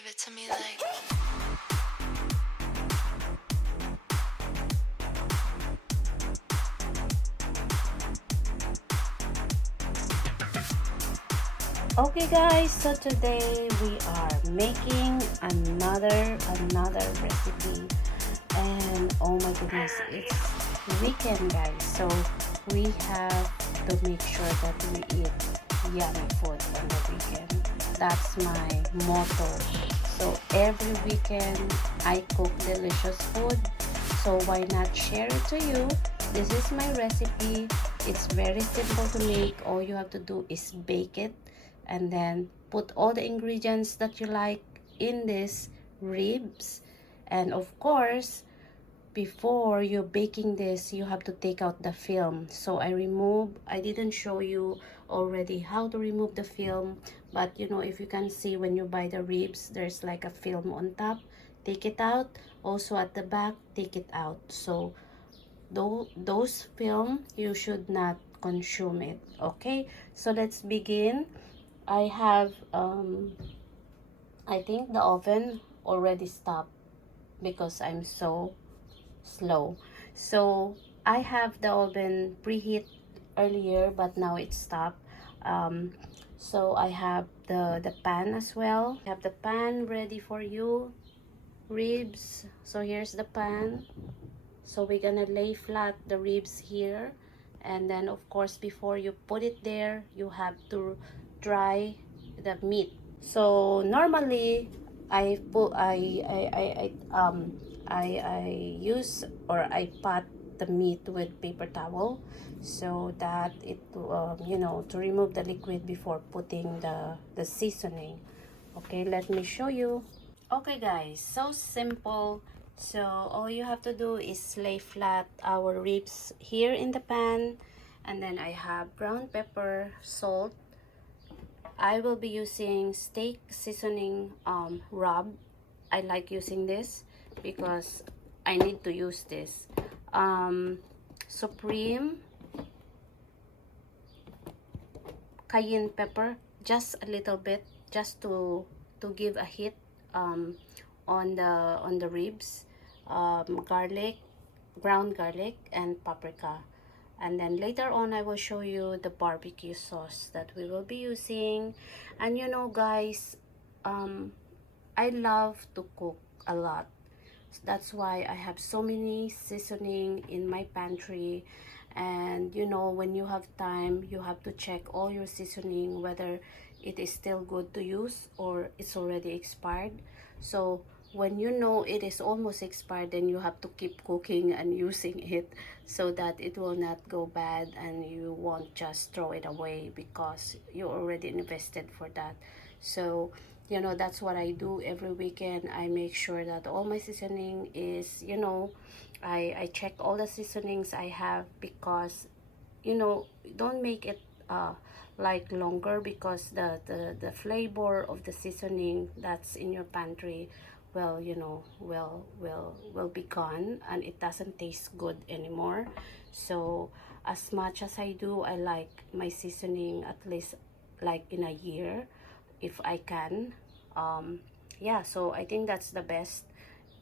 Give it to me like. Okay guys, so today we are making another recipe, and oh my goodness, it's weekend guys, so we have to make sure that we eat yummy food on the weekend. That's my motto. So every weekend I cook delicious food, so why not share it to you? This is my recipe. It's very simple to make. All you have to do is bake it and then put all the ingredients that you like in this ribs. And of course, before you're baking this, you have to take out the film. So I didn't show you already how to remove the film, but you know, if you can see when you buy the ribs, there's like a film on top. Take it out. Also at the back, take it out. So those film, you should not consume it. Okay, so let's begin. I have I think the oven already stopped because I'm so slow. So I have the oven preheat earlier, but now it stopped. So I have the pan as well. I have the pan ready for you, ribs. So here's the pan. So we're gonna lay flat the ribs here, and then of course before you put it there, you have to dry the meat. So normally I put I use, or I pat the meat with paper towel so that it you know, to remove the liquid before putting the seasoning. Okay, let me show you. Okay guys, so simple. So all you have to do is lay flat our ribs here in the pan, and then I have brown pepper, salt. I will be using steak seasoning rub. I like using this because I need to use this. Supreme cayenne pepper, just a little bit, just to give a hit on the ribs. Garlic, ground garlic, and paprika. And then later on I will show you the barbecue sauce that we will be using. And you know guys, I love to cook a lot. That's why I have so many seasoning in my pantry. And you know, when you have time, you have to check all your seasoning, whether it is still good to use or it's already expired. So when you know it is almost expired, then you have to keep cooking and using it so that it will not go bad, and you won't just throw it away because you already invested for that. So you know, that's what I do every weekend. I make sure that all my seasoning is, you know, I check all the seasonings I have, because you know, don't make it like longer, because the flavor of the seasoning that's in your pantry, well, you know, will be gone, and it doesn't taste good anymore. So as much as I do, I like my seasoning at least like in a year if I can. Yeah, so I think that's the best.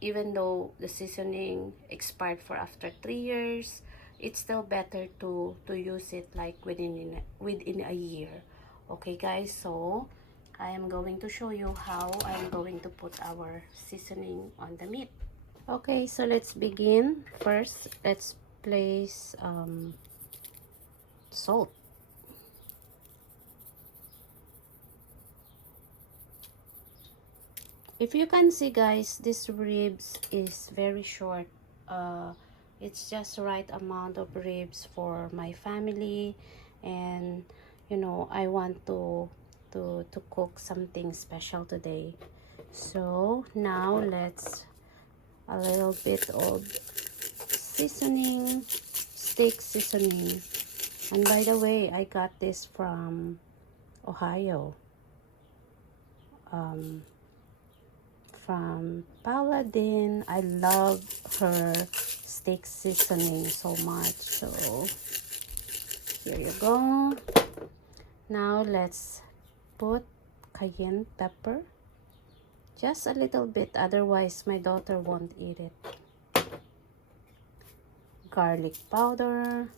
Even though the seasoning expired for after 3 years, it's still better to use it like within a year. Okay guys, so I am going to show you how I'm going to put our seasoning on the meat. Okay, so let's begin. First, let's place salt. If you can see guys, this ribs is very short. It's just the right amount of ribs for my family, and you know, I want to cook something special today. So now let's a little bit of seasoning, steak seasoning. And by the way, I got this from Ohio. From Paladin. I love her steak seasoning so much. So here you go. Now let's put cayenne pepper, Just a little bit, otherwise my daughter won't eat it. Garlic powder.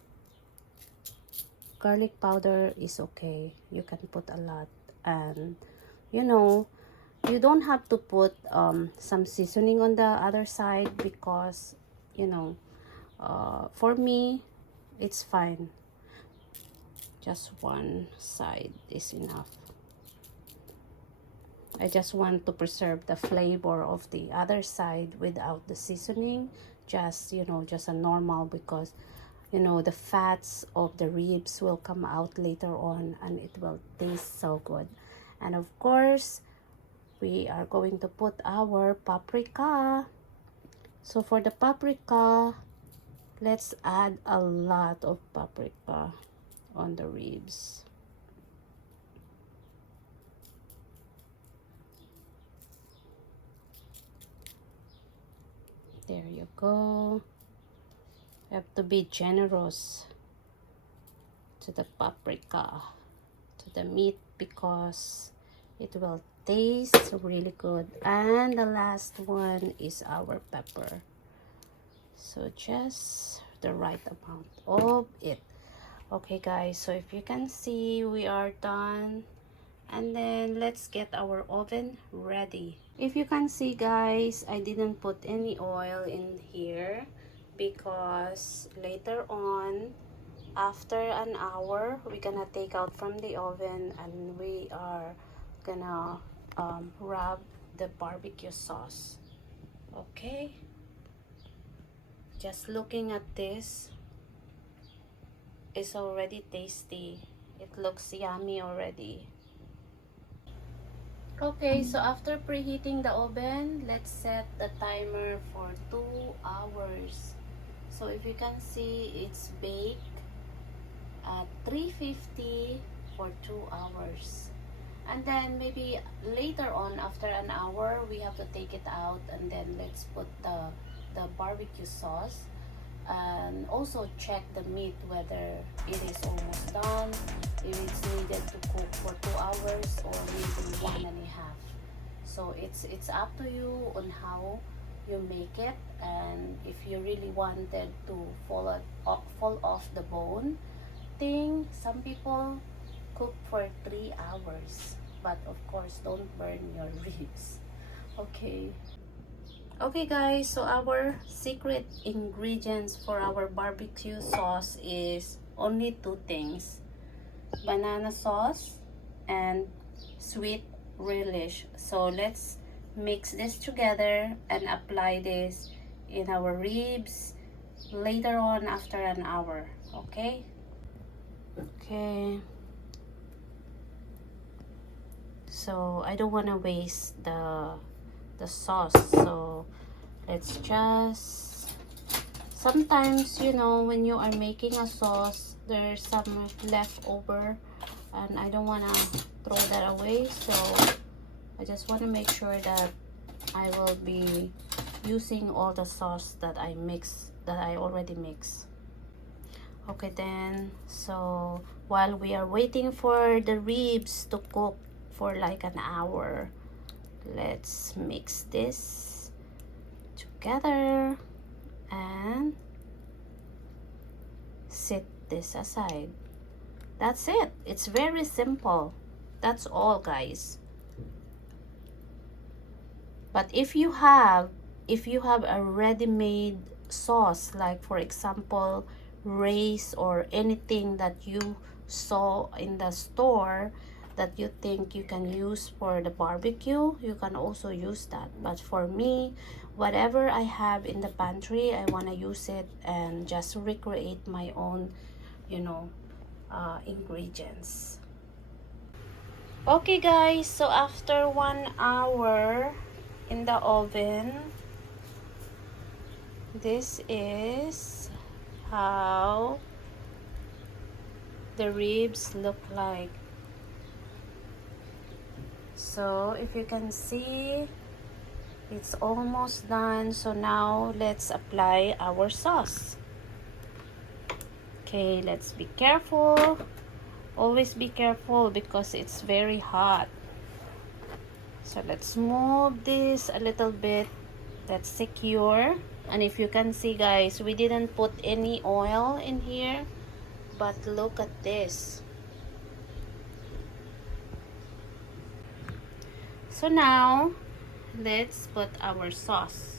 Garlic powder is okay. You can put a lot. And you know, you don't have to put some seasoning on the other side, because you know, for me it's fine. Just one side is enough. I just want to preserve the flavor of the other side without the seasoning. Just, you know, just a normal, because you know the fats of the ribs will come out later on and it will taste so good. And of course, we are going to put our paprika. So for the paprika, let's add a lot of paprika on the ribs. There you go. You have to be generous to the paprika, to the meat, because it will taste really good. And the last one is our pepper. So just the right amount of it. Okay guys, so if you can see, we are done. And then let's get our oven ready. If you can see guys, I didn't put any oil in here, because later on, after an hour, we're gonna take out from the oven and we are gonna rub the barbecue sauce. Okay, just looking at this is already tasty. It looks yummy already. Okay, so after preheating the oven, let's set the timer for 2 hours. So if you can see, it's baked at 350 for 2 hours. And then maybe later on, after an hour, we have to take it out, and then let's put the barbecue sauce. And also check the meat whether it is almost done, if it's needed to cook for 2 hours or maybe 1.5. So it's up to you on how you make it. And if you really wanted to fall off the bone thing, some people cook for 3 hours, but of course don't burn your ribs. Okay guys, so our secret ingredients for our barbecue sauce is only 2 things: banana sauce and sweet relish. So let's mix this together and apply this in our ribs later on after an hour. Okay, so I don't want to waste the sauce, so let's just, sometimes you know when you are making a sauce there's some leftover and I don't want to throw that away, so I just want to make sure that I will be using all the sauce that I already mixed. Okay then, so while we are waiting for the ribs to cook for like an hour, let's mix this together and set this aside. That's it. It's very simple. That's all guys. But if you have a ready-made sauce, like for example Ray's or anything that you saw in the store that you think you can use for the barbecue, you can also use that. But for me, whatever I have in the pantry, I want to use it and just recreate my own, you know, ingredients. Okay guys, so after 1 hour in the oven, this is how the ribs look like. So if you can see, it's almost done. So now let's apply our sauce. Okay, let's be careful. Always be careful because it's very hot. So let's move this a little bit. Let's secure. And if you can see, guys, we didn't put any oil in here, but look at this. So now let's put our sauce.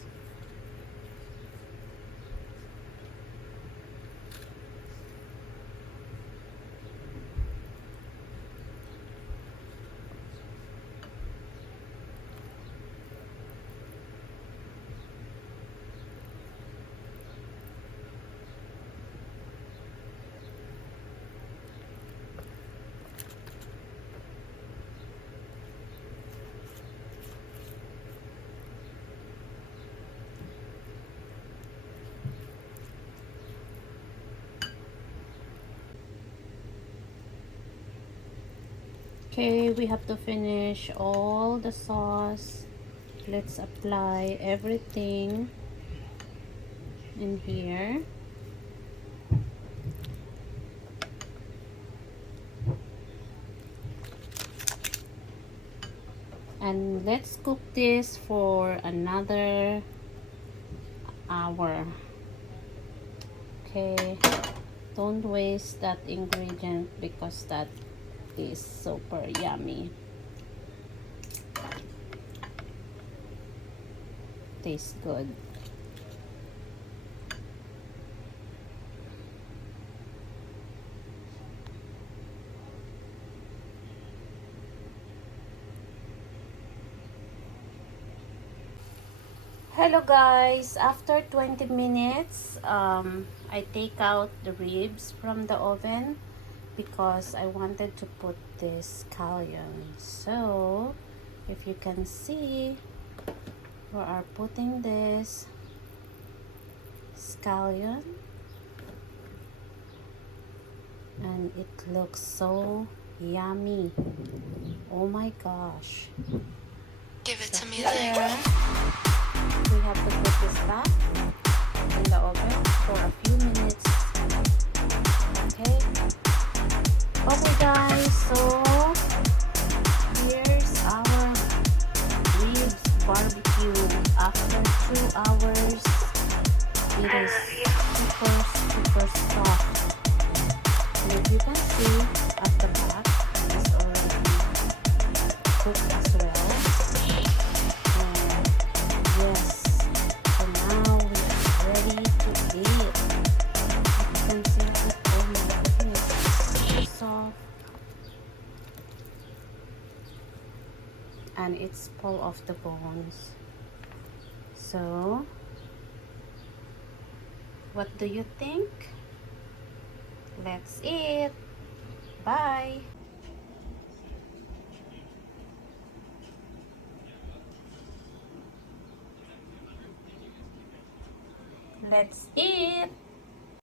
Okay, we have to finish all the sauce. Let's apply everything in here. And let's cook this for another hour. Okay, don't waste that ingredient because that is super yummy. Tastes good. Hello guys, after 20 minutes I take out the ribs from the oven because I wanted to put this scallion. So if you can see, we are putting this scallion and it looks so yummy. Oh my gosh. Give it to me Here we have to put this back in the oven for a few minutes. Okay. Okay guys, so here's our ribs barbecue after 2 hours. It is super soft. And if you can see at the back, it's already cooked as well. And yes, so now we are ready to eat. You can see it. Oh my goodness, it's so soft. And it's full of the bones. So what do you think? Let's eat. Bye. Let's eat.